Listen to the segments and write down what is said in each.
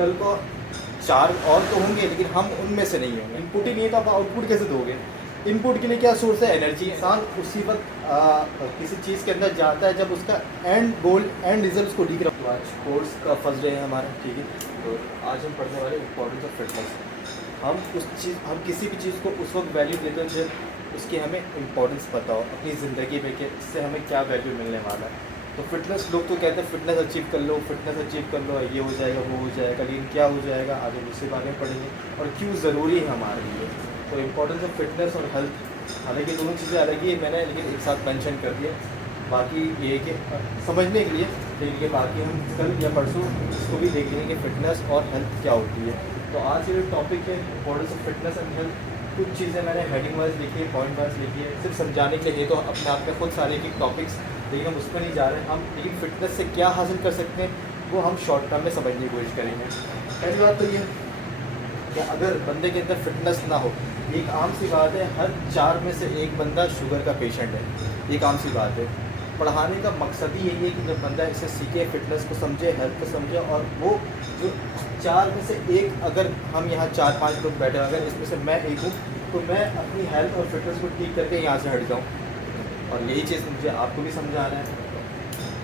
कल को 4 और तो होंगे, लेकिन हम उनमें से नहीं होंगे। इनपुट ही नहीं है तो आप आउटपुट कैसे दोगे? इनपुट के लिए क्या सोर्स है? एनर्जी। इंसान उसी वक्त किसी चीज़ के अंदर जाता है जब उसका एंड गोल, एंड रिजल्ट उसको दिख रहा है। आज कोर्स का फर्स्ट डे है हमारा, ठीक है। तो आज हम पढ़ने वाले इम्पोर्टेंस ऑफ फिटनेस। हम किसी भी चीज़ को उस वक्त वैल्यू देते हैं जब उसकी हमें इम्पोर्टेंस पता हो अपनी ज़िंदगी में, कि इससे हमें क्या वैल्यू मिलने वाला है। तो फिटनेस, लोग तो कहते हैं फिटनेस अचीव कर लो, फिटनेस अचीव कर लो, ये हो जाएगा, वो हो जाएगा, लेकिन क्या हो जाएगा आगे दूसरे बारे में पढ़ेंगे, और क्यों ज़रूरी है हमारे लिए। तो इम्पोर्टेंस ऑफ फिटनेस और हेल्थ, हालांकि दोनों चीज़ें अलग ही है, मैंने लेकिन एक साथ मेंशन कर दिया। बाकी ये कि समझने के लिए, लेकिन ये बाकी हम कल या परसों इसको भी देख लेंगे कि फिटनेस और हेल्थ क्या होती है। तो आज ये टॉपिक है importance of fitness and health. कुछ चीज़ें मैंने हेडिंग वाइज लिखी है, पॉइंट वाइज लिखी है, सिर्फ समझाने के लिए। तो अपने आप में खुद सारे की टॉपिक्स, लेकिन हम उस पर नहीं जा रहे हैं। हम लेकिन फिटनेस से क्या हासिल कर सकते हैं वो हम शॉर्ट टर्म में समझने की कोशिश करेंगे। पहली बात तो ये कि अगर बंदे के अंदर फिटनेस ना हो, एक आम सी बात है, हर 4 में से एक बंदा शुगर का पेशेंट है, एक आम सी बात है। पढ़ाने का मकसद ही यही है कि जब बंदा इसे सीखे, फिटनेस को समझे, हेल्थ को समझे, और वो जो 4 में से एक, अगर हम यहाँ 4-5 लोग बैठे, अगर इसमें से मैं एक हूँ, तो मैं अपनी हेल्थ और फिटनेस को ठीक करके यहाँ से हट जाऊँ। और यही चीज़ मुझे आपको भी समझाना है,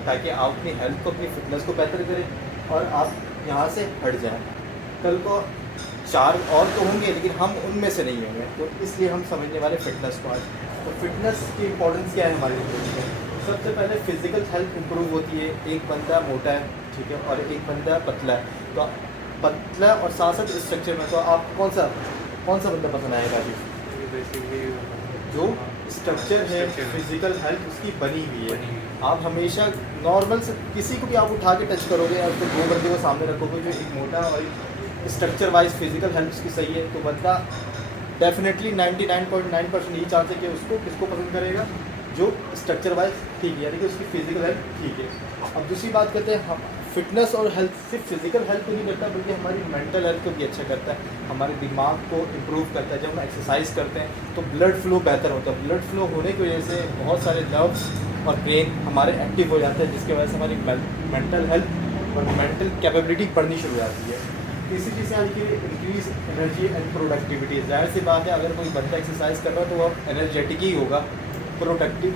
ताकि आप अपनी हेल्थ को, अपनी फिटनेस को बेहतर करें और आप यहाँ से हट जाएं। कल को 4 और तो होंगे, लेकिन हम उनमें से नहीं होंगे। तो इसलिए हम समझने वाले फिटनेस को आज। तो फिटनेस की इंपॉर्टेंस क्या है हमारी ज़िंदगी में? सबसे पहले फिजिकल हेल्थ इंप्रूव होती है। एक बंदा मोटा है, ठीक है, और एक बंदा पतला है, तो पतला और साथ साथ स्ट्रक्चर में, तो आप कौन सा बंदा पसंद आएगा? जी, जो स्ट्रक्चर है, फिजिकल हेल्थ उसकी बनी हुई है। आप हमेशा नॉर्मल से किसी को भी आप उठा के टच करोगे, और तो 2 बंदे को सामने रखोगे, जो एक मोटा और एक स्ट्रक्चर वाइज फिजिकल हेल्थ उसकी सही है, तो बंदा डेफिनेटली 99.9% यही चांस है कि उसको किसको पसंद करेगा, जो स्ट्रक्चर वाइज ठीक है, यानी कि उसकी फिजिकल हेल्थ ठीक है। अब दूसरी बात करते हैं, हम फिटनेस और हेल्थ सिर्फ फिजिकल हेल्थ को नहीं करता, बल्कि हमारी मेंटल हेल्थ को भी अच्छा करता है, हमारे दिमाग को इम्प्रूव करता है। जब हम एक्सरसाइज करते हैं तो ब्लड फ्लो बेहतर होता है। ब्लड फ्लो होने की वजह से बहुत सारे नर्व्स और ब्रेन हमारे एक्टिव हो जाते हैं, जिसकी वजह से हमारी मेंटल हेल्थ और मेंटल कैपेबिलिटी बढ़नी शुरू हो जाती है। तीसरी चीज़ है कि इंक्रीज एनर्जी एंड प्रोडक्टिविटी। जाहिर सी बात है, अगर कोई बंदा एक्सरसाइज कर रहा है तो वह एनर्जेटिक ही होगा, प्रोडक्टिव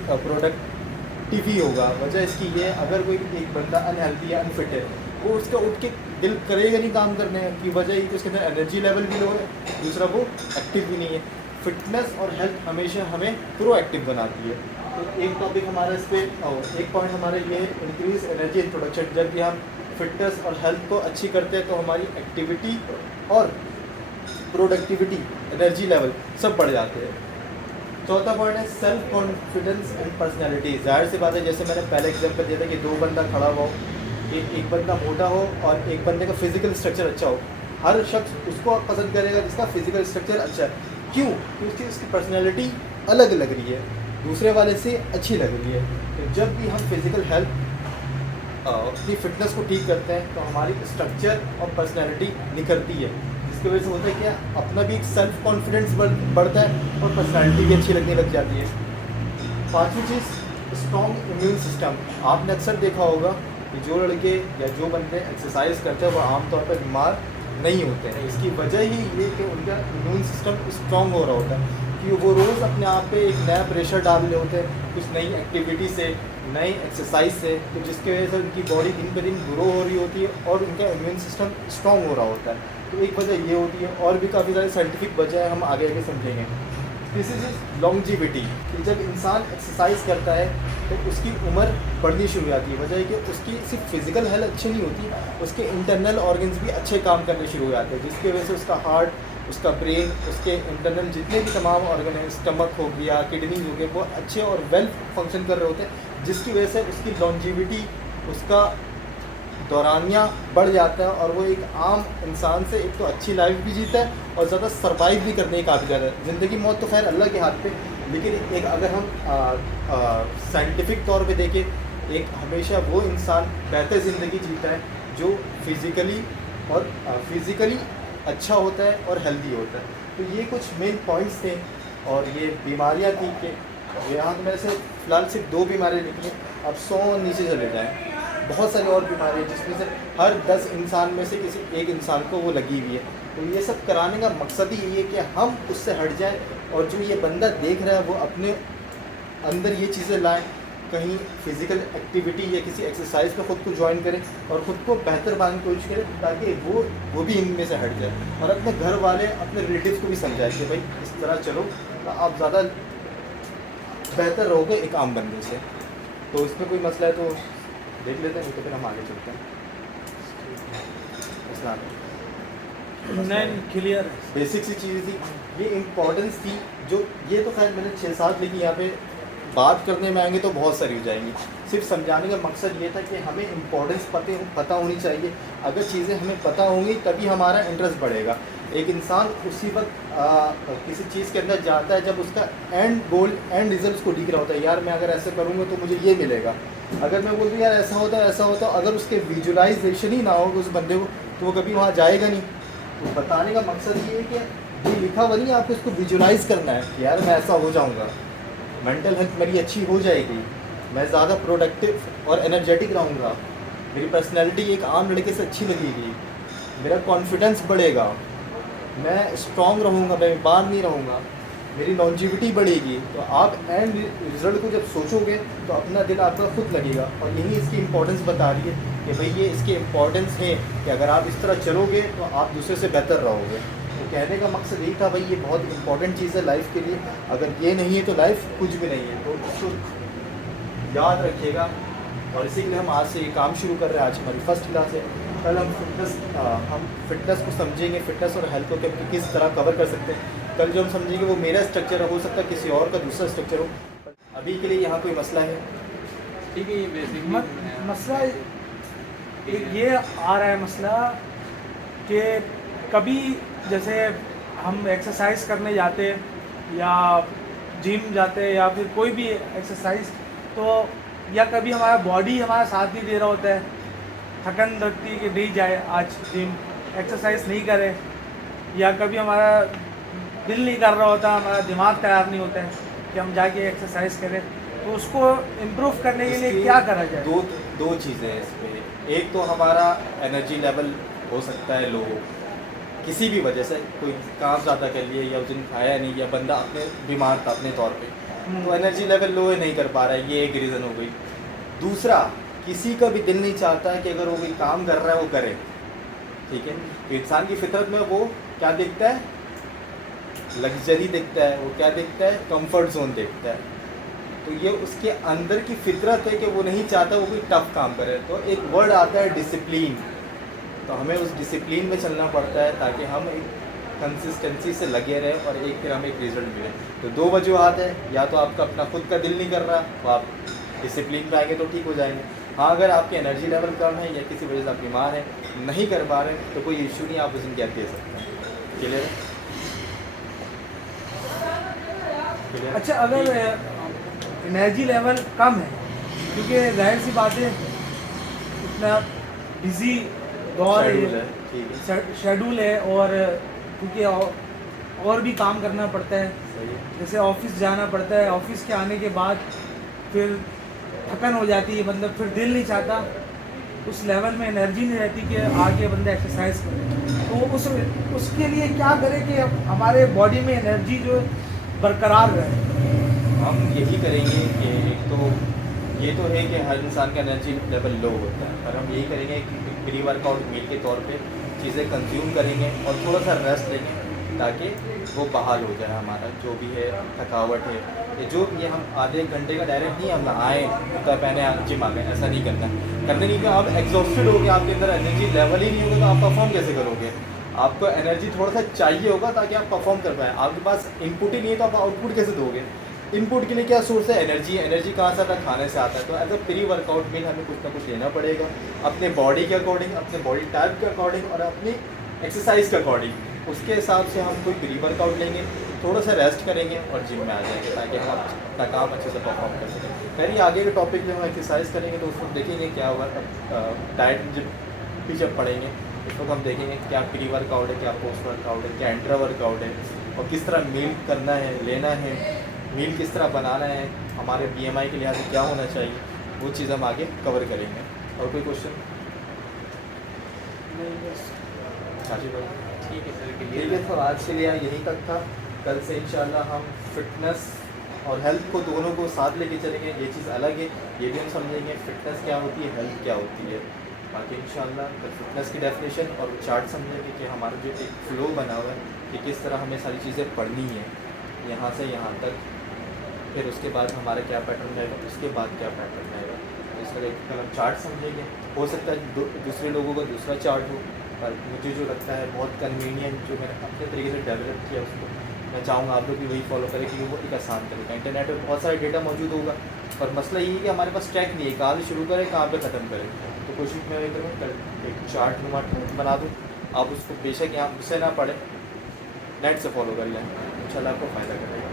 ही होगा। वजह इसकी ये, अगर कोई एक बंदा अनहेल्दी है, अनफिट है, वो उसका उठ के दिल करेगा नहीं काम करने की। वजह ये कि उसके अंदर एनर्जी लेवल भी लो है, दूसरा वो एक्टिव भी नहीं है। फिटनेस और हेल्थ हमेशा हमें प्रोएक्टिव बनाती है। तो एक टॉपिक हमारा इस पर, और एक पॉइंट हमारे ये इंक्रीज एनर्जी इन प्रोडक्शन। जब भी हम फिटनेस और हेल्थ को अच्छी करते हैं तो हमारी एक्टिविटी और प्रोडक्टिविटी, एनर्जी लेवल सब बढ़ जाते हैं। चौथा पॉइंट है सेल्फ कॉन्फिडेंस एंड पर्सनैलिटी। जाहिर सी बात है, जैसे मैंने पहले एग्जाम्पल दिया था कि 2 बंदा खड़ा हो, एक बंदा मोटा हो और एक बंदे का फिजिकल स्ट्रक्चर अच्छा हो, हर शख्स उसको पसंद करेगा जिसका फिजिकल स्ट्रक्चर अच्छा है। क्यों? क्योंकि उसकी पर्सनैलिटी अलग लग रही है, दूसरे वाले से अच्छी लग रही है। तो जब भी हम फिजिकल हेल्थ, अपनी फिटनेस को ठीक करते हैं, तो हमारी स्ट्रक्चर और पर्सनैलिटी निखरती है, जिसकी वजह से होता है क्या, अपना भी एक सेल्फ कॉन्फिडेंस बढ़ता है और पर्सनैलिटी भी अच्छी लगने लग जाती है। पांचवी चीज़, स्ट्रॉन्ग इम्यून सिस्टम। आपने अक्सर देखा होगा कि जो लड़के या जो बंदे एक्सरसाइज करते हैं वो आमतौर पर बीमार नहीं होते हैं। इसकी वजह ही ये कि उनका इम्यून सिस्टम स्ट्रॉन्ग हो रहा होता है, कि वो रोज़ अपने आप पे एक नया प्रेशर डाल रहे होते हैं, कुछ नई एक्टिविटी से, नई एक्सरसाइज से, तो जिसकी वजह से उनकी बॉडी दिन ब दिन ग्रो हो रही होती है और उनका इम्यून सिस्टम स्ट्रॉन्ग हो रहा होता है। तो एक वजह ये होती है, और भी काफ़ी सारी साइंटिफिक वजह है, हम आगे आगे समझेंगे। दिस इज लॉन्जिविटी, कि जब इंसान एक्सरसाइज करता है तो उसकी उम्र बढ़नी शुरू हो जाती है। वजह है कि उसकी सिर्फ फिजिकल हेल्थ अच्छी नहीं होती, उसके इंटरनल ऑर्गन्स भी अच्छे काम करने शुरू हो जाते हैं, जिसकी वजह से उसका हार्ट, उसका ब्रेन, उसके इंटरनल जितने भी तमाम ऑर्गन हैं, स्टमक हो गया, किडनी हो गए, वो अच्छे और वेल फंक्शन कर रहे होते हैं, जिसकी वजह से उसकी लॉन्जिविटी, उसका दौरानिया बढ़ जाता है, और वो एक आम इंसान से एक तो अच्छी लाइफ भी जीता है और ज़्यादा सर्वाइव भी करने की काबिल ज़्यादा है। ज़िंदगी मौत तो खैर अल्लाह के हाथ पे, लेकिन एक अगर हम साइंटिफिक तौर पे देखें, एक हमेशा वो इंसान बेहतर ज़िंदगी जीता है जो फिज़िकली अच्छा होता है और हेल्दी होता है। तो ये कुछ मेन पॉइंट्स थे, और ये बीमारियाँ थी कि यहाँ तो मैंने से फ़िलहाल सिर्फ 2 बीमारियाँ लिखी हैं। अब 100 नीचे चले जाएँ। बहुत सारी और बीमारियाँ जिसमें से हर 10 इंसान में से किसी एक इंसान को वो लगी हुई है। तो ये सब कराने का मकसद ही यही है कि हम उससे हट जाएं और जो ये बंदा देख रहा है वो अपने अंदर ये चीज़ें लाएं, कहीं फिज़िकल एक्टिविटी या किसी एक्सरसाइज में ख़ुद को ज्वाइन करें और ख़ुद को बेहतर बनाने की कोशिश करें, ताकि वो भी इनमें से हट जाए और अपने घर वाले अपने रिलेटिव्स को भी समझाएं कि भाई इस तरह चलो तो आप ज़्यादा बेहतर रहोगे एक आम बंदे से। तो इसमें कोई मसला है तो देख लेते हैं, तो फिर हम आगे चलते हैं। नहीं क्लियर बेसिक सी चीज़ थी, ये इम्पोर्टेंस थी जो ये तो खैर मैंने 6-7 लिखी। यहाँ पे बात करने में आएंगे तो बहुत सारी हो जाएंगी। सिर्फ समझाने का मकसद ये था कि हमें इम्पोर्टेंस पता होनी चाहिए। अगर चीज़ें हमें पता होंगी तभी हमारा इंटरेस्ट बढ़ेगा। एक इंसान उसी वक्त किसी चीज़ के अंदर जाता है जब उसका एंड गोल एंड रिजल्ट उसको दिख रहा होता है, यार मैं अगर ऐसे करूँगा तो मुझे ये मिलेगा। अगर मैं बोल दूँ यार ऐसा होता, अगर उसके विजुलाइजेशन ही ना हो उस बंदे को तो वो कभी वहाँ जाएगा नहीं। तो बताने का मकसद ये है कि ये लिखा हुआ नहीं, आपको इसको विजुलाइज़ करना है कि यार मैं ऐसा हो जाऊँगा, मेंटल हेल्थ मेरी अच्छी हो जाएगी, मैं ज़्यादा प्रोडक्टिव और एनर्जेटिक रहूँगा, मेरी पर्सनैलिटी एक आम लड़के से अच्छी लगेगी, मेरा कॉन्फिडेंस बढ़ेगा, मैं स्ट्रॉन्ग रहूँगा, मैं बीमार नहीं रहूँगा, मेरी लॉन्जिविटी बढ़ेगी। तो आप एंड रिजल्ट को जब सोचोगे तो अपना दिल आपका खुद लगेगा। और यही इसकी इम्पोर्टेंस बता रही है कि भाई ये इसकी इम्पोर्टेंस है कि अगर आप इस तरह चलोगे तो आप दूसरे से बेहतर रहोगे। तो कहने का मकसद यही था भाई ये बहुत इंपॉर्टेंट चीज़ है लाइफ के लिए, अगर ये नहीं है तो लाइफ कुछ भी नहीं है। तो इसको याद रखिएगा। और इसी के लिए हम आज से ये काम शुरू कर रहे हैं। आज हमारी फर्स्ट क्लास है। कल हम फिटनेस को समझेंगे, फिटनेस और हेल्थ को किस तरह कवर कर सकते हैं। कल जो हम समझेंगे वो मेरा स्ट्रक्चर हो सकता है, किसी और का दूसरा स्ट्रक्चर हो। अभी के लिए यहाँ कोई मसला है? ठीक है, ये बेसिक मसला ये आ रहा है मसला कि कभी जैसे हम एक्सरसाइज करने जाते या जिम जाते या फिर कोई भी एक्सरसाइज, तो या कभी हमारा बॉडी हमारा साथ नहीं दे रहा होता है, थकन लगती है कि नहीं जाए आज जिम, एक्सरसाइज नहीं करें, या कभी हमारा दिल नहीं कर रहा होता, हमारा दिमाग तैयार नहीं होता है कि हम जाके एक्सरसाइज करें। तो उसको इम्प्रूव करने के लिए क्या करा जाए? दो चीज़ें हैं इसमें। एक तो हमारा एनर्जी लेवल हो सकता है लो, किसी भी वजह से, कोई काम ज़्यादा कर लिए या उस दिन खाया नहीं या बंदा अपने बीमार था अपने तौर पे, तो एनर्जी लेवल लो नहीं कर पा रहा है, ये एक रीज़न हो गई। दूसरा, किसी का भी दिल नहीं चाहता है कि अगर वो कोई काम कर रहा है वो करे, ठीक है। तो इंसान की फितरत में वो क्या दिखता है? लग्जरी दिखता है। वो क्या दिखता है? कंफर्ट जोन दिखता है। तो ये उसके अंदर की फितरत है कि वो नहीं चाहता वो कोई टफ काम करे। तो एक वर्ड आता है डिसिप्लिन। तो हमें उस डिसिप्लिन में चलना पड़ता है ताकि हम एक कंसिस्टेंसी से लगे रहें और एक फिर हमें एक रिजल्ट मिले। तो दो वजूहत है, या तो आपका अपना खुद का दिल नहीं कर रहा तो आप डिसिप्लिन पे आएंगे तो ठीक हो जाएंगे। हाँ, अगर आपकी एनर्जी लेवल कम है या किसी वजह से आप बीमार हैं, नहीं कर पा रहे हैं, तो कोई इशू नहीं, आप उस दिन गैप दे सकते हैं। क्लियर है? अच्छा, अगर एनर्जी लेवल कम है, क्योंकि जाहिर सी बात है इतना बिजी दौर है, शेड्यूल है, और क्योंकि और भी काम करना पड़ता है, जैसे ऑफिस जाना पड़ता है, ऑफिस के आने के बाद फिर थकन हो जाती है, मतलब फिर दिल नहीं चाहता, उस लेवल में एनर्जी नहीं रहती कि आगे बंदा एक्सरसाइज करे। तो उसके लिए क्या करें कि हमारे बॉडी में एनर्जी जो बरकरार रहे? हम यही करेंगे कि एक तो ये तो है कि हर इंसान का एनर्जी लेवल लो होता है, पर हम यही करेंगे कि प्री वर्कआउट मील के तौर पे चीज़ें कंज्यूम करेंगे और थोड़ा सा रेस्ट लेंगे ताकि वो बहाल हो जाए हमारा जो भी है थकावट है। ये हम आधे एक घंटे का डायरेक्ट नहीं हम आए जूता पहने जिम आ गए, ऐसा नहीं करना। करने नहीं का आप एग्जॉस्टेड हो गए, आपके अंदर एनर्जी लेवल ही नहीं होगा तो आप परफॉर्म कैसे करोगे? आपको एनर्जी थोड़ा सा चाहिए होगा ताकि आप परफॉर्म कर पाएँ। आपके पास इनपुट ही नहीं है तो आप आउटपुट कैसे दोगे? इनपुट के लिए क्या सोर्स है? एनर्जी। एनर्जी कहाँ से आता है? खाने से आता है। तो as a pre workout meal हमें कुछ ना कुछ लेना पड़ेगा अपने बॉडी के अकॉर्डिंग, अपने बॉडी टाइप के अकॉर्डिंग और अपनी एक्सरसाइज के अकॉर्डिंग। उसके हिसाब से हम कोई प्री वर्कआउट लेंगे, थोड़ा सा रेस्ट करेंगे और जिम में आ जाएंगे ताकि हम अपना काम अच्छे से परफॉर्म कर सकें। पहले आगे के टॉपिक में हम एक्सरसाइज करेंगे तो उसको देखेंगे क्या हुआ। डाइट जब पीछे पढ़ेंगे इस वक्त हम देखेंगे क्या प्री वर्कआउट है, क्या पोस्ट वर्कआउट है, क्या इंट्रा वर्कआउट है और किस तरह मील करना है, लेना है, मील किस तरह बनाना है, हमारे BMI के लिहाज से क्या होना चाहिए, वो चीज़ हम आगे कवर करेंगे। और कोई क्वेश्चन? नहीं बस काशिफ भाई? ठीक है सर, ठीक है, तो आज के लिए यहीं तक था। कल से इंशाल्लाह हम फिटनेस और हेल्थ को दोनों को साथ लेके चलेंगे। ये चीज़ अलग है, ये भी हम समझेंगे फिटनेस क्या होती है, हेल्थ क्या होती है। बाकी इंशाल्लाह कल फिटनेस की डेफिनेशन और चार्ट समझेंगे कि हमारा जो एक फ्लो बना हुआ है कि किस तरह हमें सारी चीज़ें पढ़नी है यहाँ से यहाँ तक, फिर उसके बाद हमारा क्या पैटर्न रहेगा, उसके बाद क्या पैटर्न रहेगा। तो इस तरह कल हम चार्ट समझेंगे। हो सकता है दूसरे लोगों का दूसरा चार्ट हो, पर मुझे जो लगता है बहुत कन्वीनियंट, जो मैंने अपने तरीके से डेवलप किया उसको मैं चाहूँगा आप लोग भी वही फॉलो करें, क्योंकि वो एक आसान तरीका। इंटरनेट पर बहुत सारे डेटा मौजूद होगा, पर मसला ये है कि हमारे पास ट्रैक नहीं है, कहाँ से शुरू करें कहाँ पे ख़त्म करें। तो कोशिश मैं वही करूँ, कल एक चार्ट नुमा बना दूँ, आप उसको बेशक यहाँ मुझसे ना पढ़ें, नेट से फॉलो कर लें, इंशाल्लाह आपको फ़ायदा करेगा।